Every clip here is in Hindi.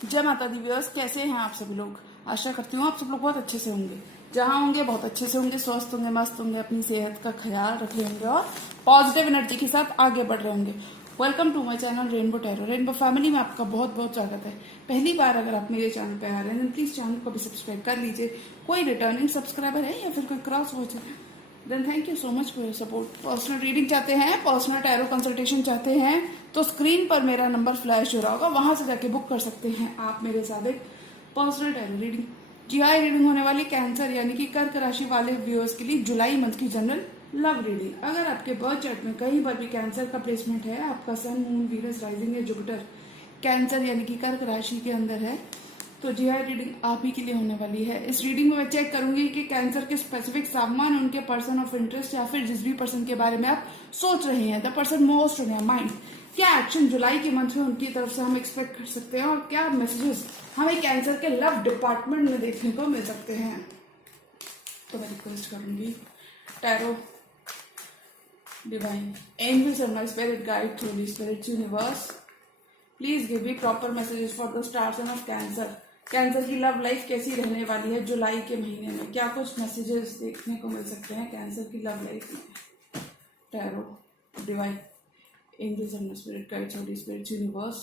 जय माता दी व्यूअर्स, कैसे हैं आप सभी लोग। आशा करती हूँ आप सब लोग बहुत अच्छे से होंगे। जहाँ होंगे बहुत अच्छे से होंगे, स्वस्थ होंगे, मस्त होंगे, अपनी सेहत का ख्याल रख रहे होंगे और पॉजिटिव एनर्जी के साथ आगे बढ़ रहे होंगे। Welcome to my channel Rainbow Tarot. Rainbow family में आपका बहुत बहुत स्वागत है। पहली बार अगर आप मेरे चैनल पे आ रहे हैं प्लीज चैनल को भी सब्सक्राइब कर लीजिए। कोई रिटर्निंग सब्सक्राइबर है या फिर कोई क्रॉस वॉचर है, then thank you so much for your support. Personal reading चाहते हैं, पर्सनल टैरो कंसल्टेशन चाहते हैं तो स्क्रीन पर मेरा नंबर फ्लैश हो रहा होगा, वहां से जाके बुक कर सकते हैं आप मेरे साथ एक personal tarot reading. GI reading होने वाली कैंसर यानी कि कर्क राशि वाले व्यूअर्स के लिए जुलाई मंथ की जनरल लव रीडिंग। अगर आपके बर्थ चार्ट में कहीं पर भी कैंसर का प्लेसमेंट है, आपका सन, मून, वीनस, राइजिंग या जुपिटर कैंसर यानी कि कर्क राशि के अंदर है, तो जीआई रीडिंग आप ही के लिए होने वाली है। इस रीडिंग में मैं चेक करूंगी कि कैंसर के स्पेसिफिक सामान, उनके पर्सन ऑफ इंटरेस्ट या फिर जिस भी पर्सन के बारे में आप सोच रहे हैं, the person most on your mind, क्या एक्शन जुलाई के मंथ में उनकी तरफ से हम एक्सपेक्ट कर सकते हैं और क्या मैसेजेस हमें कैंसर के लव डिपार्टमेंट में देखने को मिल सकते हैं। तो मैं रिक्वेस्ट करूंगी tarot divine angels and my spirit guide through the spirits universe, please give me proper messages for the star sign of Cancer. Cancer की लव लाइफ कैसी रहने वाली है जुलाई के महीने में, क्या कुछ मैसेजेस देखने को मिल सकते हैं कैंसर की लव लाइफ में। Tarot divine angels and spirit guides holy spirits universe,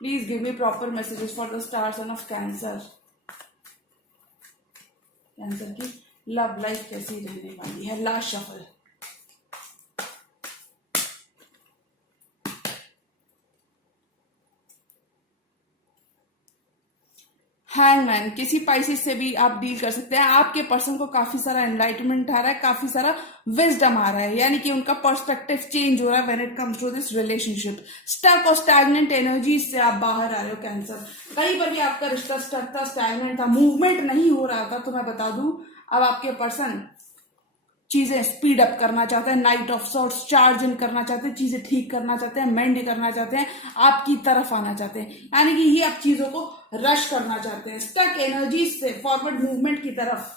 please give me proper messages for the star sign of Cancer. Cancer की लव लाइफ कैसी रहने वाली है। Last shuffle. हैंगमैन, किसी पाइसिस से भी आप डील कर सकते हैं। आपके पर्सन को काफी सारा एनलाइटमेंट आ रहा है, काफी सारा विजडम आ रहा है, यानी कि उनका पर्सपेक्टिव चेंज हो रहा है when it comes to this relationship. Stuck और स्टैग्नेंट एनर्जी से आप बाहर आ रहे हो कैंसर। कहीं पर भी आपका रिश्ता स्टक था, स्टैग्नेंट था, मूवमेंट नहीं हो रहा था, तो मैं बता दूं अब आपके पर्सन चीजें स्पीड अप करना चाहते हैं, knight of swords charge in करना चाहते हैं, चीजें ठीक करना चाहते हैं, मेंड करना चाहते हैं, आपकी तरफ आना चाहते हैं, यानी कि ये आप चीजों को रश करना चाहते हैं। स्टक एनर्जी से फॉरवर्ड मूवमेंट की तरफ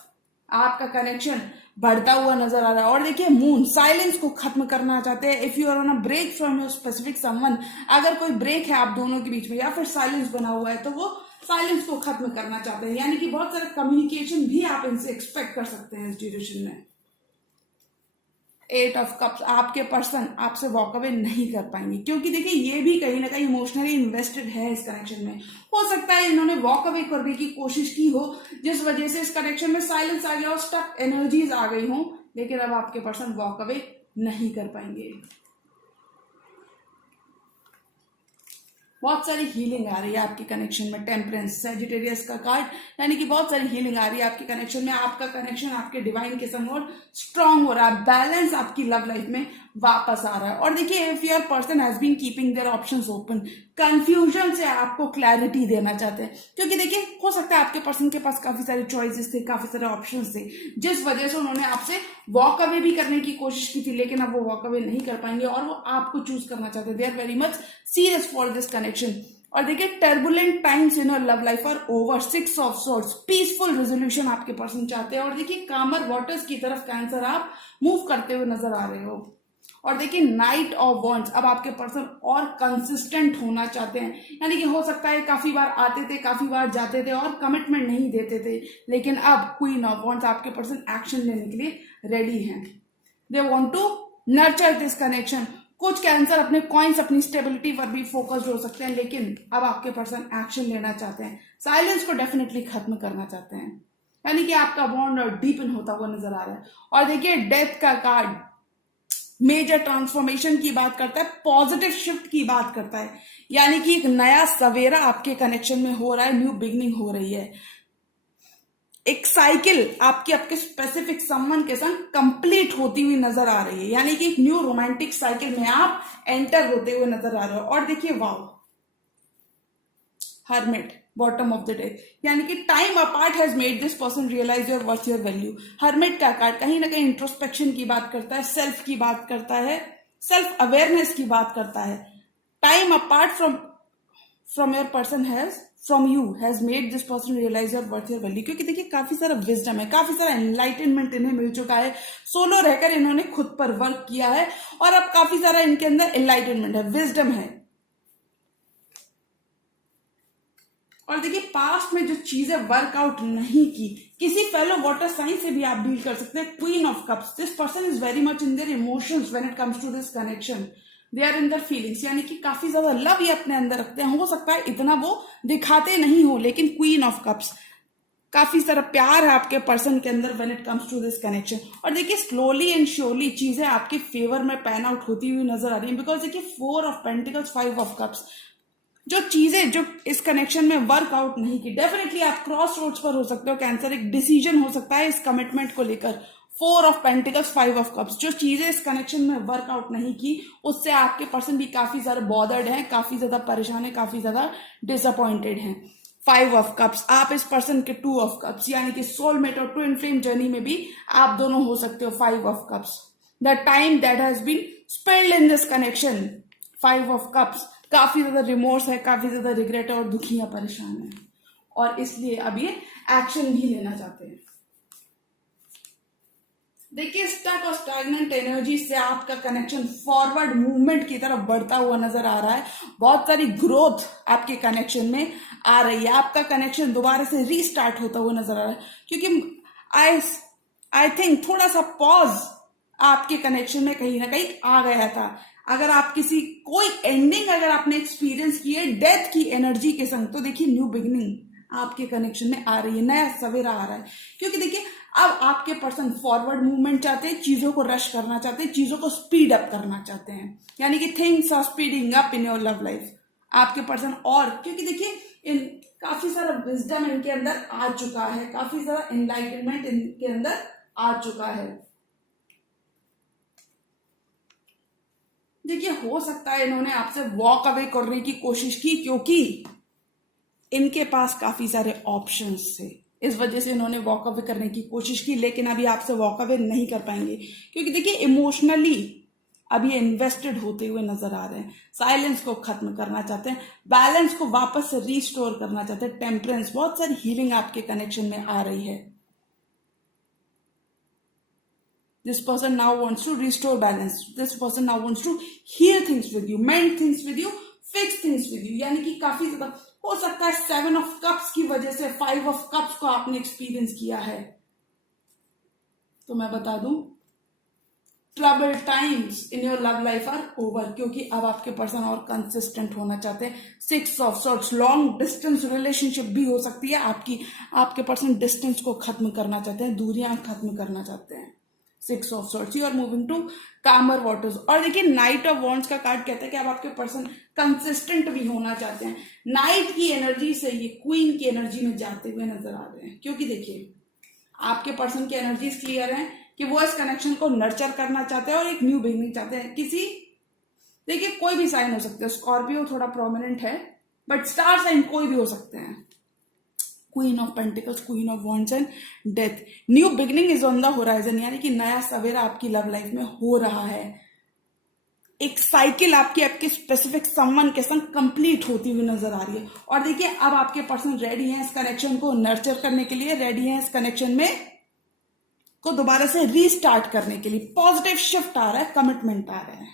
आपका कनेक्शन बढ़ता हुआ नजर आ रहा है। और देखिए मून, साइलेंस को खत्म करना चाहते हैं। If you are on a break from your specific someone, अगर कोई ब्रेक है आप दोनों के बीच में या फिर साइलेंस बना हुआ है, तो वो साइलेंस को खत्म करना चाहते हैं, यानी कि बहुत सारा कम्युनिकेशन भी आप इनसे एक्सपेक्ट कर सकते हैं इस ड्यूरेशन में। 8 ऑफ कप्स, आपके पर्सन आपसे वॉक अवे नहीं कर पाएंगे, क्योंकि देखिए ये भी कहीं ना कहीं इमोशनली इन्वेस्टेड है इस कनेक्शन में। हो सकता है इन्होंने वॉक अवे करने की कोशिश की हो, जिस वजह से इस कनेक्शन में साइलेंस आ गया और स्टक एनर्जीज आ गई हो, लेकिन अब आपके पर्सन वॉक अवे नहीं कर पाएंगे। बहुत सारी हीलिंग आ रही है आपके कनेक्शन में। टेम्परेंस, सैजिटेरियस का कार्ड, यानी कि बहुत सारी हीलिंग आ रही है आपके कनेक्शन में। आपका कनेक्शन आपके डिवाइन के संग और स्ट्रांग हो रहा है, बैलेंस आपकी लव लाइफ में वापस आ रहा है। और देखिए if your person has been keeping their options open, confusion से आपको क्लैरिटी देना चाहते हैं, क्योंकि देखिए हो सकता है आपके पर्सन के पास काफी सारे चॉइसेस थे, काफी सारे ऑप्शंस थे, जिस वजह से उन्होंने आपसे वॉक अवे भी करने की कोशिश की थी, लेकिन अब वो वॉक अवे नहीं कर पाएंगे और वो आपको चूज करना चाहते हैं। They are very much serious for this connection. और देखिए turbulent times in your love life और over, 6 of swords, peaceful resolution आपके पर्सन चाहते हैं। और देखिए कामर वाटर्स की तरफ कैंसर आप मूव करते हुए नजर आ रहे हो। और देखिए नाइट ऑफ वॉन्ड्स, अब आपके पर्सन और कंसिस्टेंट होना चाहते हैं, यानी कि हो सकता है काफी बार आते थे, काफी बार जाते थे और कमिटमेंट नहीं देते थे, लेकिन अब क्वीन ऑफ वॉन्ड्स, आपके पर्सन एक्शन लेने के लिए रेडी हैं। They want to nurture this connection. कुछ कैंसर अपने कॉइन्स, अपनी स्टेबिलिटी पर भी फोकस्ड हो सकते हैं, लेकिन अब आपके पर्सन एक्शन लेना चाहते हैं, साइलेंस को डेफिनेटली खत्म करना चाहते हैं, यानी कि आपका बॉन्ड डीपन होता हुआ नजर आ रहा है। और देखिए डेथ का कार्ड मेजर ट्रांसफॉर्मेशन की बात करता है, पॉजिटिव शिफ्ट की बात करता है, यानी कि एक नया सवेरा आपके कनेक्शन में हो रहा है, न्यू बिगनिंग हो रही है। एक साइकिल आपके स्पेसिफिक समवन के संग कंप्लीट होती हुई नजर आ रही है, यानी कि एक न्यू रोमांटिक साइकिल में आप एंटर होते हुए नजर आ रहे हो। और देखिए wow, hermit, bottom of the day, यानी कि time apart has made this person realise your worth, your value. Hermit का कार्ड कहीं ना कहीं इंट्रोस्पेक्शन की बात करता है, सेल्फ की बात करता है, सेल्फ अवेयरनेस की बात करता है। Time apart from your person has from you has made this person realise your worth, your value, क्योंकि देखिए काफी सारा विजडम है, काफी सारा एनलाइटनमेंट इन्हें मिल चुका है। सोलो रहकर इन्होंने खुद पर वर्क किया है और अब काफी सारा इनके अंदर एनलाइटनमेंट है, विजडम है। और देखिए पास्ट में जो चीजें वर्कआउट नहीं की, किसी फेलो वाटर साइन से भी आप डील कर सकते हैं। Queen of cups, this person is very much in their emotions when it comes to this connection, they are in their feelings, यानी कि काफी ज्यादा लव ये अपने अंदर रखते हैं। हो सकता है इतना वो दिखाते नहीं हो, लेकिन क्वीन ऑफ कप्स, काफी सारा प्यार है आपके पर्सन के अंदर when it comes to this connection. और देखिए स्लोली एंड श्योरली चीजें आपके फेवर में पैन आउट होती हुई नजर आ रही है, बिकॉज देखिए 4 ऑफ पेंटिकल्स 5 ऑफ कप्स, जो चीजें जो इस कनेक्शन में वर्कआउट नहीं की, डेफिनेटली आप क्रॉस रोड्स पर हो सकते हो कैंसर, एक डिसीजन हो सकता है इस कमिटमेंट को लेकर। 4 ऑफ पेंटिकल्स 5 ऑफ कप्स, जो चीजें इस कनेक्शन में वर्कआउट नहीं की उससे आपके पर्सन भी काफी ज्यादा बॉदर्ड है, काफी ज्यादा परेशान है, काफी ज्यादा डिसअपॉइंटेड है। 5 ऑफ कप्स, आप इस पर्सन के 2 ऑफ कप्स, यानी कि सोलमेट और ट्विन फ्लेम जर्नी में भी आप दोनों हो सकते हो। 5 of cups, the time that has been spend in this connection, 5 of cups, काफी ज्यादा रिमोर्स है, काफी ज्यादा रिग्रेट है और दुखी है, परेशान है, और इसलिए अब ये एक्शन भी लेना चाहते हैं। देखिए स्टक और स्टैग्नेंट एनर्जी से आपका कनेक्शन फॉरवर्ड मूवमेंट की तरफ बढ़ता हुआ नजर आ रहा है। बहुत सारी ग्रोथ आपके कनेक्शन में आ रही है, आपका कनेक्शन दोबारा से रीस्टार्ट होता हुआ नजर आ रहा है, क्योंकि आई थिंक थोड़ा सा पॉज आपके कनेक्शन में कहीं ना कहीं आ गया था। अगर आप किसी कोई एंडिंग अगर आपने एक्सपीरियंस की है डेथ की एनर्जी के संग, तो देखिए न्यू बिगिनिंग आपके कनेक्शन में आ रही है, नया सवेरा आ रहा है। क्योंकि देखिए अब आपके पर्सन फॉरवर्ड मूवमेंट चाहते हैं, चीजों को रश करना चाहते हैं, चीजों को स्पीड अप करना चाहते हैं, यानी कि things are speeding up in your love life आपके पर्सन। और क्योंकि देखिए इन काफी सारा विजडम इनके अंदर आ चुका है, काफी सारा एनलाइटनमेंट इनके अंदर आ चुका है। देखिए हो सकता है इन्होंने आपसे वॉक अवे करने की कोशिश की, क्योंकि इनके पास काफी सारे ऑप्शंस थे, इस वजह से इन्होंने वॉक अवे करने की कोशिश की, लेकिन अभी आपसे वॉक अवे नहीं कर पाएंगे, क्योंकि देखिए इमोशनली अभी इन्वेस्टेड होते हुए नजर आ रहे हैं। साइलेंस को खत्म करना चाहते हैं, बैलेंस को वापस से रिस्टोर करना चाहते हैं, टेम्परेंस, बहुत सारी हीलिंग आपके कनेक्शन में आ रही है। This person now wants to restore balance. This person now wants to heal things with you, mend things with you, fix things with you. यानी कि काफी ज्यादा हो सकता है 7 ऑफ कप्स की वजह से 5 ऑफ कप्स को आपने एक्सपीरियंस किया है। तो मैं बता दूं, trouble times in your love life are over, क्योंकि अब आपके पर्सन और कंसिस्टेंट होना चाहते हैं। 6 of swords, long distance relationship भी हो सकती है आपकी, आपके पर्सन डिस्टेंस को खत्म करना चाहते हैं, दूरियां खत्म करना चाहते हैं। 6 of swords, you are moving to calmer waters. और देखिए नाइट ऑफ वॉन्ड्स का कार्ड कहता है कि अब आपके पर्सन कंसिस्टेंट भी होना चाहते हैं। नाइट की एनर्जी से ये क्वीन की एनर्जी में जाते हुए नजर आ रहे हैं, क्योंकि देखिए आपके पर्सन की एनर्जीज क्लियर है कि वो इस कनेक्शन को नर्चर करना चाहते हैं और एक न्यू बिगिनिंग चाहते हैं। किसी देखिए कोई भी साइन हो सकता है, स्कॉर्पियो थोड़ा प्रोमिनेंट है, बट स्टार साइन कोई भी हो सकते हैं। Queen of pentacles, queen of wands and death, new beginning is on the horizon, यानी कि नया सवेरा आपकी लव लाइफ में हो रहा है। एक साइकिल आपके स्पेसिफिक समवन के संग कंप्लीट होती हुई नजर आ रही है। और देखिए अब आपके पर्सन रेडी हैं इस कनेक्शन को नर्चर करने के लिए, रेडी हैं इस कनेक्शन में को दोबारा से रीस्टार्ट करने के लिए। पॉजिटिव शिफ्ट आ रहा है, कमिटमेंट आ रहा है,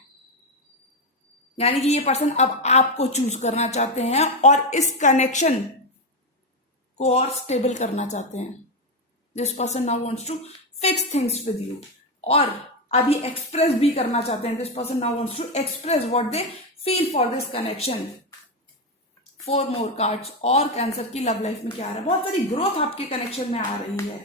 यानी कि ये पर्सन अब आपको चूज करना चाहते हैं और इस कनेक्शन को और स्टेबल करना चाहते हैं। This person now wants to fix things with you, और अभी एक्सप्रेस भी करना चाहते हैं। This person now wants to express what they feel for this connection. 4 more cards, और कैंसर की लव लाइफ में क्या आ रहा है? बहुत सारी ग्रोथ आपके कनेक्शन में आ रही है।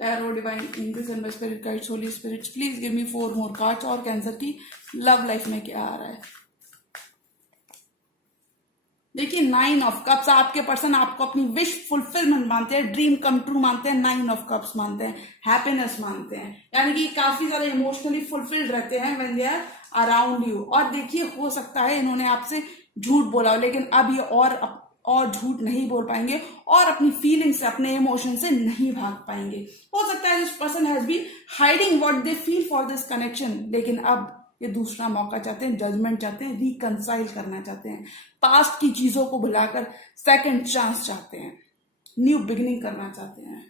Tarot, divine angels and spirit guides, holy spirits, please give me 4 more cards, और कैंसर की लव लाइफ में क्या आ रहा है? देखिए 9 ऑफ कप्स, आपके पर्सन आपको अपनी विश फुलफिलमेंट मानते हैं, ड्रीम कम ट्रू मानते हैं, 9 ऑफ कप्स मानते हैं, हैप्पीनेस मानते हैं, यानी कि काफी ज्यादा इमोशनली फुलफिल्ड रहते हैं when they are around you. और देखिए हो सकता है इन्होंने आपसे झूठ बोला हो, लेकिन अब ये और झूठ नहीं बोल पाएंगे और अपनी फीलिंग से, अपने इमोशन से नहीं भाग पाएंगे। हो सकता है this person has been hiding what they feel for this connection, लेकिन अब ये दूसरा मौका चाहते हैं, जजमेंट चाहते हैं, रिकंसाइल करना चाहते हैं, पास्ट की चीजों को भुलाकर सेकंड चांस चाहते हैं, न्यू बिगिनिंग करना चाहते हैं।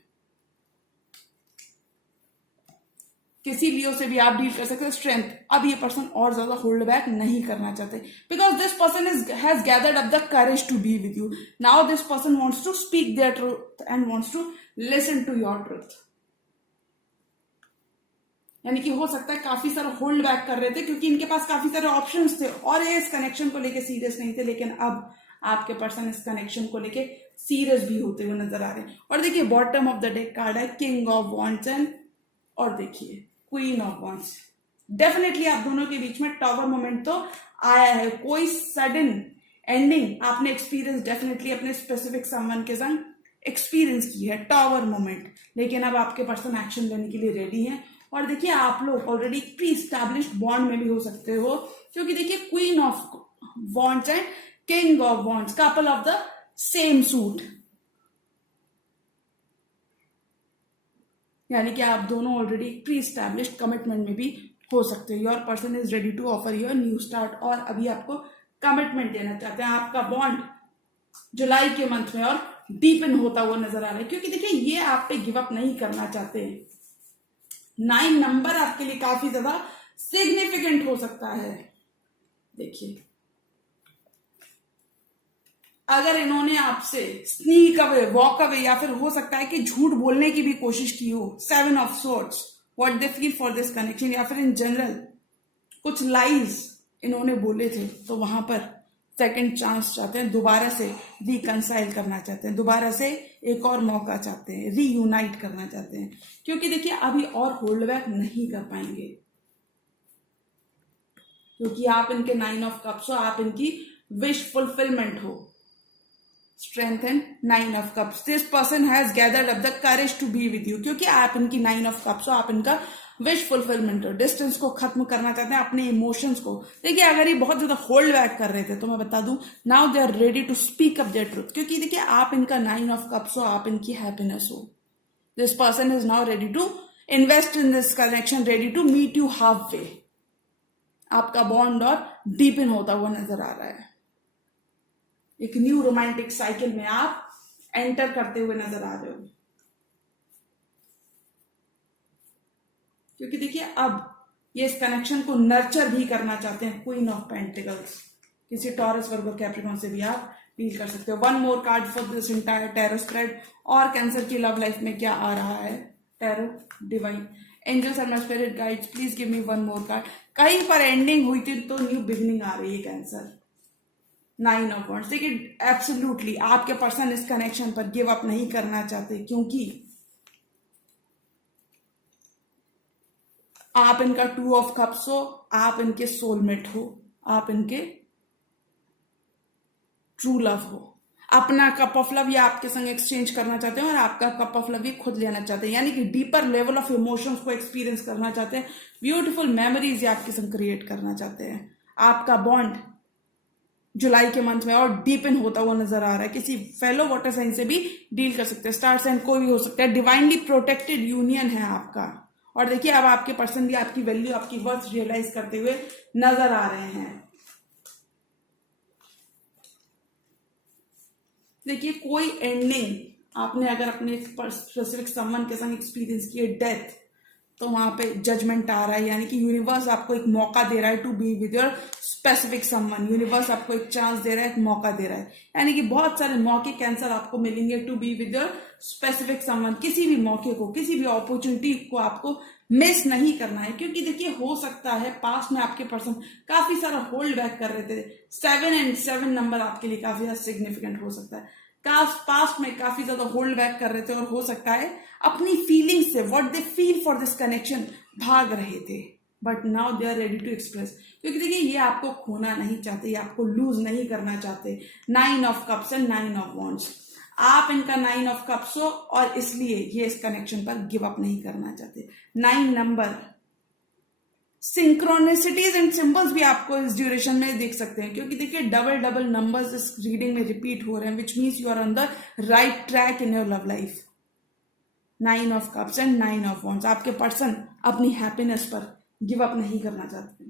किसी लियो से भी आप डील कर सकते हो। स्ट्रेंथ, अब ये पर्सन और ज्यादा होल्ड बैक नहीं करना चाहते, because this person has gathered up the courage to be with you. Now this person wants to speak their truth and wants to listen to your truth. यानी कि हो सकता है काफी सारा होल्ड बैक कर रहे थे क्योंकि इनके पास काफी सारे ऑप्शंस थे और ये इस कनेक्शन को लेके सीरियस नहीं थे, लेकिन अब आपके पर्सन इस कनेक्शन को लेके सीरियस भी होते हुए नजर आ रहे हैं। और देखिए bottom of the deck card है किंग ऑफ वॉन्ड्स एंड और देखिए क्वीन ऑफ वॉन्ड्स। डेफिनेटली आप दोनों के बीच में टॉवर मोमेंट तो आया है, कोई सडन एंडिंग आपने एक्सपीरियंस डेफिनेटली अपने स्पेसिफिक समवन के संग एक्सपीरियंस की है, टॉवर मोमेंट। लेकिन अब आपके पर्सन एक्शन लेने के लिए रेडी है। और देखिए आप लोग ऑलरेडी प्री स्टैब्लिश्ड बॉन्ड में भी हो सकते हो, क्योंकि देखिए queen of wands and king of wands, couple of the same suit. यानी कि आप दोनों ऑलरेडी प्री स्टैब्लिश्ड कमिटमेंट में भी हो सकते हो। Your person is ready to offer your new start और अभी आपको कमिटमेंट देना चाहते हैं। आपका बॉन्ड जुलाई के मंथ में और डीपन होता हुआ नजर आ रहा है, क्योंकि देखिए ये आप पे गिव अप नहीं करना चाहते हैं। 9 नंबर आपके लिए काफी ज्यादा सिग्निफिकेंट हो सकता है। देखिए अगर इन्होंने आपसे स्नीक अवे, वॉक अवे या फिर हो सकता है कि झूठ बोलने की भी कोशिश की हो, 7 of swords, what they feel for this connection, या फिर इन जनरल कुछ लाइज इन्होंने बोले थे, तो वहां पर सेकंड चांस चाहते हैं, दोबारा से रिकंसाइल करना चाहते हैं, दोबारा से एक और मौका चाहते हैं, रीयूनाइट करना चाहते हैं, क्योंकि देखिए अभी और होल्ड बैक नहीं कर पाएंगे, क्योंकि आप इनके 9 ऑफ कप्स हो, आप इनकी विश फुलफिलमेंट हो। Strength and 9 of cups, this person has gathered up the courage to be with you, क्योंकि आप इनकी 9 ऑफ कप्स हो, आप इनका विश फुलफिलमेंट हो, डिस्टेंस को खत्म करना चाहते हैं, अपने इमोशंस को। देखिए अगर ये बहुत ज्यादा होल्ड बैक कर रहे थे तो मैं बता दूं, now they are ready to speak up their truth, क्योंकि देखिए आप इनका 9 ऑफ कप्स हो, आप इनकी हैप्पीनेस हो। This person is now ready to invest in this connection, ready to meet you half way. आपका बॉन्ड और डीपन होता हुआ नजर आ रहा है। एक न्यू रोमांटिक साइकिल में आप एंटर करते हुए नजर आ रहे हो, क्योंकि देखिए अब ये इस कनेक्शन को नर्चर भी करना चाहते हैं। क्वीन ऑफ पेंटिकल्स, किसी टॉरस, वर्गो, कैप्रिकॉर्न से भी आप डील कर सकते हो। One more card for this entire tarot spread. और कैंसर की लव लाइफ में क्या आ रहा है? Tarot divine angels and my spirit guides, please give me one more card. कहीं पर एंडिंग हुई थी तो न्यू बिगिनिंग आ रही है कैंसर। 9 ऑफ वॉन्ड्स, देखिए एब्सोल्युटली आपके पर्सन इस कनेक्शन पर गिव अप नहीं करना चाहते, क्योंकि आप इनका 2 ऑफ कप्स हो, आप इनके सोलमेट हो, आप इनके ट्रू लव हो। अपना कप ऑफ लव ये आपके संग एक्सचेंज करना चाहते हैं और आपका कप ऑफ लव ये खुद लेना चाहते हैं, यानी कि डीपर लेवल ऑफ इमोशंस को एक्सपीरियंस करना चाहते हैं। ब्यूटीफुल मेमोरीज ये आपके संग क्रिएट करना चाहते हैं। आपका बॉन्ड जुलाई के मंथ में और डीपन होता हुआ नजर आ रहा है। किसी फेलो वाटर साइन से भी डील कर सकते हैं, स्टार साइन कोई भी हो सकता है। डिवाइनली प्रोटेक्टेड यूनियन है आपका। और देखिए अब आपके पर्सन भी आपकी वैल्यू, आपकी वर्थ रियलाइज करते हुए नजर आ रहे हैं। देखिए कोई एंडिंग आपने अगर अपने स्पेसिफिक समवन के संग एक्सपीरियंस किए, डेथ, तो वहां पे जजमेंट आ रहा है, यानी कि यूनिवर्स आपको एक मौका दे रहा है to be with your specific someone. Universe आपको एक चांस दे रहा है, एक मौका दे रहा है, यानी कि बहुत सारे मौके कैंसर आपको मिलेंगे to be with your specific someone. किसी भी मौके को, किसी भी अपॉर्चुनिटी को आपको मिस नहीं करना है, क्योंकि देखिए हो सकता है पास्ट में आपके पर्सन काफी सारा होल्ड बैक कर रहे थे। 7 एंड 7 नंबर आपके लिए काफी ज्यादा सिग्निफिकेंट हो सकता है। पास्ट में काफी ज्यादा होल्ड बैक कर रहे थे और हो सकता है अपनी फीलिंग्स से, what they feel for this connection, भाग रहे थे, but now they are ready to express, क्योंकि देखिए ये आपको खोना नहीं चाहते, ये आपको लूज नहीं करना चाहते। 9 of cups and 9 of wands, आप इनका 9 ऑफ कप्स हो और इसलिए ये इस कनेक्शन पर गिव अप नहीं करना चाहते। 9 नंबर, सिंक्रोनिसिटीज एंड सिंबल्स भी आपको इस ड्यूरेशन में देख सकते हैं, क्योंकि देखिए डबल नंबर्स इस रीडिंग में रिपीट हो रहे हैं, which means you are on the right track in your love life. 9 of cups and 9 of wands, आपके पर्सन अपनी हैप्पीनेस पर गिव अप नहीं करना चाहते,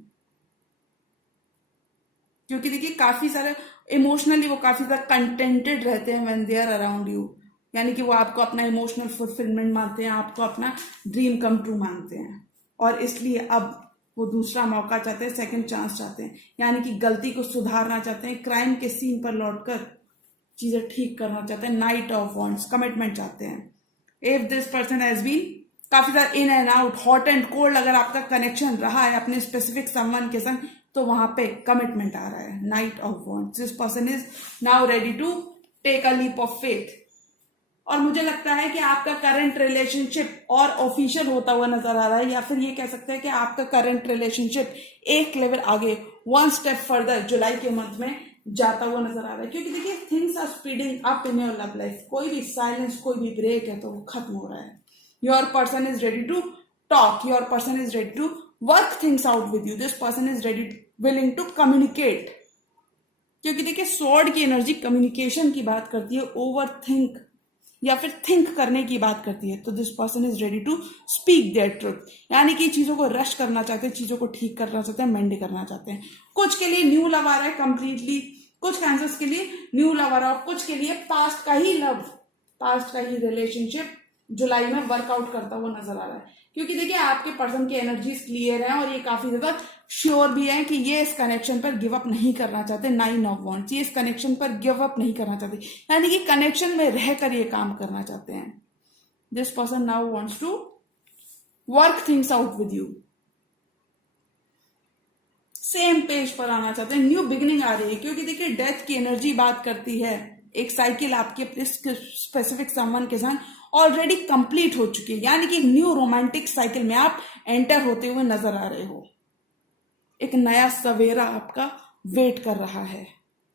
क्योंकि देखिए काफी सारे इमोशनली वो काफी ज्यादा कंटेंटेड रहते हैं when they are around you, यानी कि वो आपको अपना इमोशनल फुलफिलमेंट मानते हैं, आपको अपना ड्रीम कम ट्रू मानते हैं। और इसलिए अब वो दूसरा मौका चाहते हैं, सेकंड चांस चाहते हैं, यानी कि गलती को सुधारना चाहते हैं, क्राइम के सीन पर लौटकर चीजें ठीक करना चाहते हैं, नाइट ऑफ वॉन्ड्स, कमिटमेंट चाहते हैं। If this person has been काफी ज्यादा in and out, hot and cold अगर आपका कनेक्शन रहा है अपने स्पेसिफिक समवन के संग, तो वहां पे कमिटमेंट आ रहा है, knight of wands. This person is now ready to take a leap of faith. और मुझे लगता है कि आपका करंट रिलेशनशिप और ऑफिशियल होता हुआ नजर आ रहा है, या फिर ये कह सकते हैं कि आपका करंट रिलेशनशिप एक लेवल आगे, वन स्टेप फर्दर जुलाई के मंथ में जाता हुआ नजर आ रहा है। क्योंकि देखिए things are speeding up in your love life. कोई भी साइलेंस, कोई भी ब्रेक है तो वो खत्म हो रहा है। Your person is ready to talk, your person is ready to work things out with you, this person is ready willing to communicate. क्योंकि देखिए स्वॉर्ड की एनर्जी कम्युनिकेशन की बात करती है, ओवर थिंक या फिर थिंक करने की बात करती है। तो this person is ready to speak their truth, यानी कि चीजों को रश करना चाहते हैं, चीजों को ठीक करना चाहते हैं, मेंड करना चाहते हैं। कुछ के लिए न्यू लव आ रहा है कंप्लीटली, कुछ कैंसर्स के लिए न्यू लव आ रहा है, कुछ के लिए पास्ट का ही लव, पास्ट का ही रिलेशनशिप जुलाई में वर्कआउट करता हुआ नजर आ रहा है। क्योंकि देखिए आपके पर्सन की एनर्जीज क्लियर है और ये काफी ज्यादा श्योर भी है कि ये इस कनेक्शन पर गिव अप नहीं करना चाहते। 9 ऑफ वॉन्ड्स, ये इस कनेक्शन पर गिव अप नहीं करना चाहते, यानी कि कनेक्शन में रहकर ये काम करना चाहते हैं। This person now wants to work things out with you, same page पर आना चाहते हैं, न्यू बिगिनिंग आ रही है। क्योंकि देखिए डेथ की एनर्जी बात करती है, एक साइकिल आपके स्पेसिफिक समवन के साथ ऑलरेडी कंप्लीट हो चुकी है, यानी कि न्यू रोमांटिक साइकिल में आप एंटर होते हुए नजर आ रहे हो। एक नया सवेरा आपका वेट कर रहा है।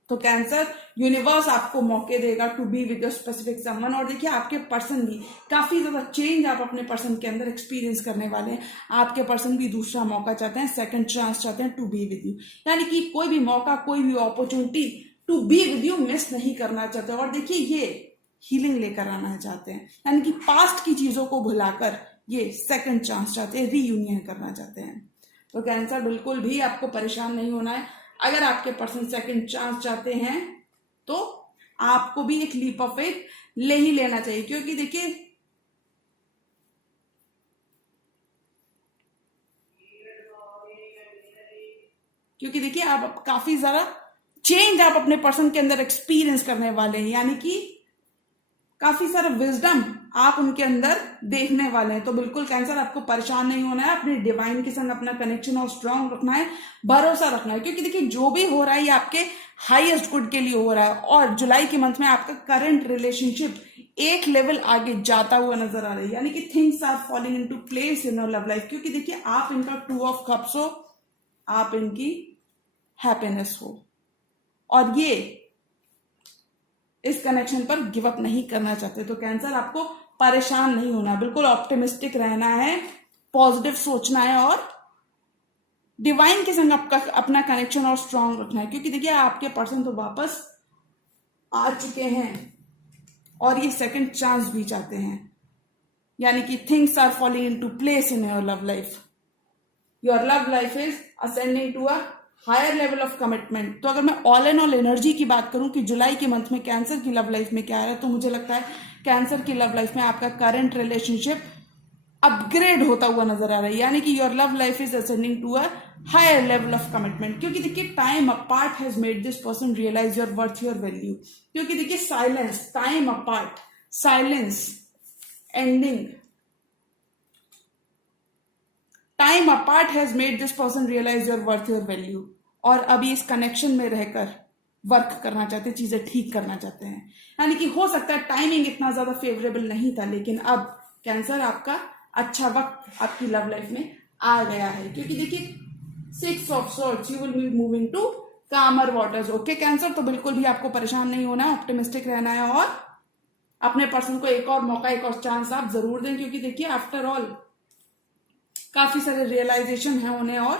तो कैंसर, यूनिवर्स आपको मौके देगा to be with your specific someone. और देखिए आपके पर्सन भी काफी ज्यादा चेंज आप अपने पर्सन के अंदर एक्सपीरियंस करने वाले हैं। आपके पर्सन भी दूसरा मौका चाहते हैं, सेकंड चांस चाहते हैं टू बी विद यू, यानी कि कोई भी मौका, कोई भी opportunity to be with you miss नहीं करना चाहते। और देखिए ये हीलिंग लेकर आना चाहते हैं, यानी कि पास्ट की चीजों को भुलाकर ये सेकंड चांस चाहते हैं, रीयूनियन करना चाहते हैं। तो कैंसर बिल्कुल भी आपको परेशान नहीं होना है। अगर आपके पर्सन सेकंड चांस चाहते हैं तो आपको भी एक लीप ऑफ फेथ ले ही लेना चाहिए। क्योंकि देखिए आप काफी ज्यादा चेंज आप अपने पर्सन के अंदर एक्सपीरियंस करने वाले हैं, यानी कि काफी सारा विजडम आप उनके अंदर देखने वाले हैं। तो बिल्कुल कैंसर आपको परेशान नहीं होना है, अपने डिवाइन के संग अपना कनेक्शन और स्ट्रांग रखना है, भरोसा रखना है। क्योंकि देखिए जो भी हो रहा है ये आपके हाईएस्ट गुड के लिए हो रहा है। और जुलाई के मंथ में आपका करंट रिलेशनशिप एक लेवल आगे जाता हुआ नजर आ रहा है, यानी कि things are falling into place in your love life. क्योंकि देखिए आप इनका 2 ऑफ कप्स हो, आप इनकी हैप्पीनेस हो, और ये इस कनेक्शन पर गिव अप नहीं करना चाहते। तो कैंसर आपको परेशान नहीं होना, बिल्कुल ऑप्टिमिस्टिक रहना है, पॉजिटिव सोचना है और डिवाइन के संग आपका अपना कनेक्शन और स्ट्रांग रखना है। क्योंकि देखिए आपके पर्सन तो वापस आ चुके हैं और ये सेकंड चांस भी चाहते हैं, यानी कि things are falling into place in your love life. Your love life is ascending to a higher level of commitment. तो अगर मैं ऑल एंड ऑल एनर्जी की बात करूं कि जुलाई के मंथ में कैंसर की लव लाइफ में क्या है, तो मुझे लगता है कैंसर की लव लाइफ में आपका करंट रिलेशनशिप अपग्रेड होता हुआ नजर आ रहा है, यानी कि your love life is ascending to a higher level of commitment. क्योंकि देखिए time apart has made this person realise your worth, your value. क्योंकि देखिए silence, time apart, silence, ending, time apart has made this person realise your worth, your value. और अभी इस कनेक्शन में रहकर वर्क करना चाहते हैं, चीजें ठीक करना चाहते हैं। यानी कि हो सकता है टाइमिंग इतना ज्यादा फेवरेबल नहीं था, लेकिन अब कैंसर आपका अच्छा वक्त आपकी लव लाइफ में आ गया है। क्योंकि देखिए 6 of swords, you will be moving to calmer waters. Okay Cancer, तो बिल्कुल भी आपको परेशान नहीं होना है, ऑप्टिमिस्टिक रहना है और अपने पर्सन को एक और मौका, एक और चांस आप जरूर दें। क्योंकि देखिए आफ्टर ऑल काफी सारे रियलाइजेशन है उन्हें और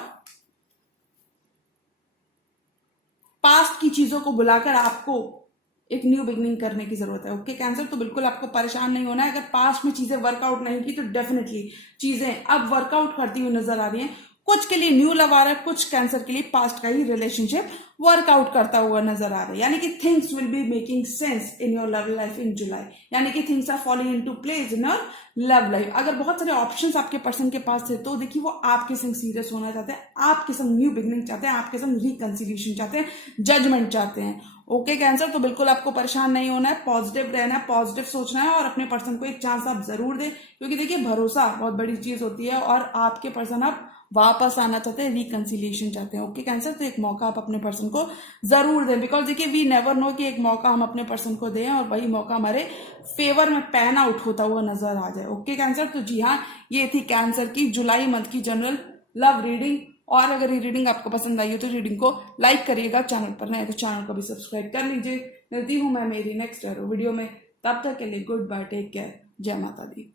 पास्ट की चीजों को बुलाकर आपको एक न्यू बिगनिंग करने की जरूरत है। ओके कैंसर, तो बिल्कुल आपको परेशान नहीं होना है। अगर पास्ट में चीजें वर्कआउट नहीं की तो डेफिनेटली चीजें अब वर्कआउट करती हुई नजर आ रही हैं। कुछ के लिए न्यू लव आ रहा है, कुछ कैंसर के लिए पास्ट का ही रिलेशनशिप वर्कआउट करता हुआ नजर आ रहा है। यानी कि things will be making sense in your love life in July, यानी कि things are falling into place in your love life. अगर बहुत सारे ऑप्शंस आपके पर्सन के पास थे तो देखिए वो आपके संग सीरियस होना चाहते हैं, आपके संग न्यू बिगनिंग चाहते हैं, आपके संग रिकंसिलिएशन चाहते हैं, जजमेंट चाहते हैं। ओके कैंसर, तो बिल्कुल आपको परेशान नहीं होना है, पॉजिटिव रहना है, पॉजिटिव सोचना है और अपने पर्सन को एक चांस आप जरूर दें, क्योंकि देखिए भरोसा बहुत बड़ी चीज होती है और आपके पर्सन आप वापस आना चाहते हैं, रिकंसिलिएशन चाहते हैं। ओके कैंसर, तो एक मौका आप अपने पर्सन को जरूर दें, बिकॉज देखिए वी नेवर नो कि एक मौका हम अपने पर्सन को दें और वही मौका हमारे फेवर में पैन आउट होता हुआ नजर आ जाए। ओके कैंसर, तो जी हाँ, ये थी कैंसर की जुलाई मंथ की जनरल लव रीडिंग। और अगर ये रीडिंग आपको पसंद आई हो तो रीडिंग को लाइक करिएगा, चैनल पर नए तो चैनल को भी सब्सक्राइब कर लीजिए। मिलती हूँ मैं मेरी नेक्स्ट वीडियो में, तब तक के लिए गुड बाय, टेक केयर, जय माता दी।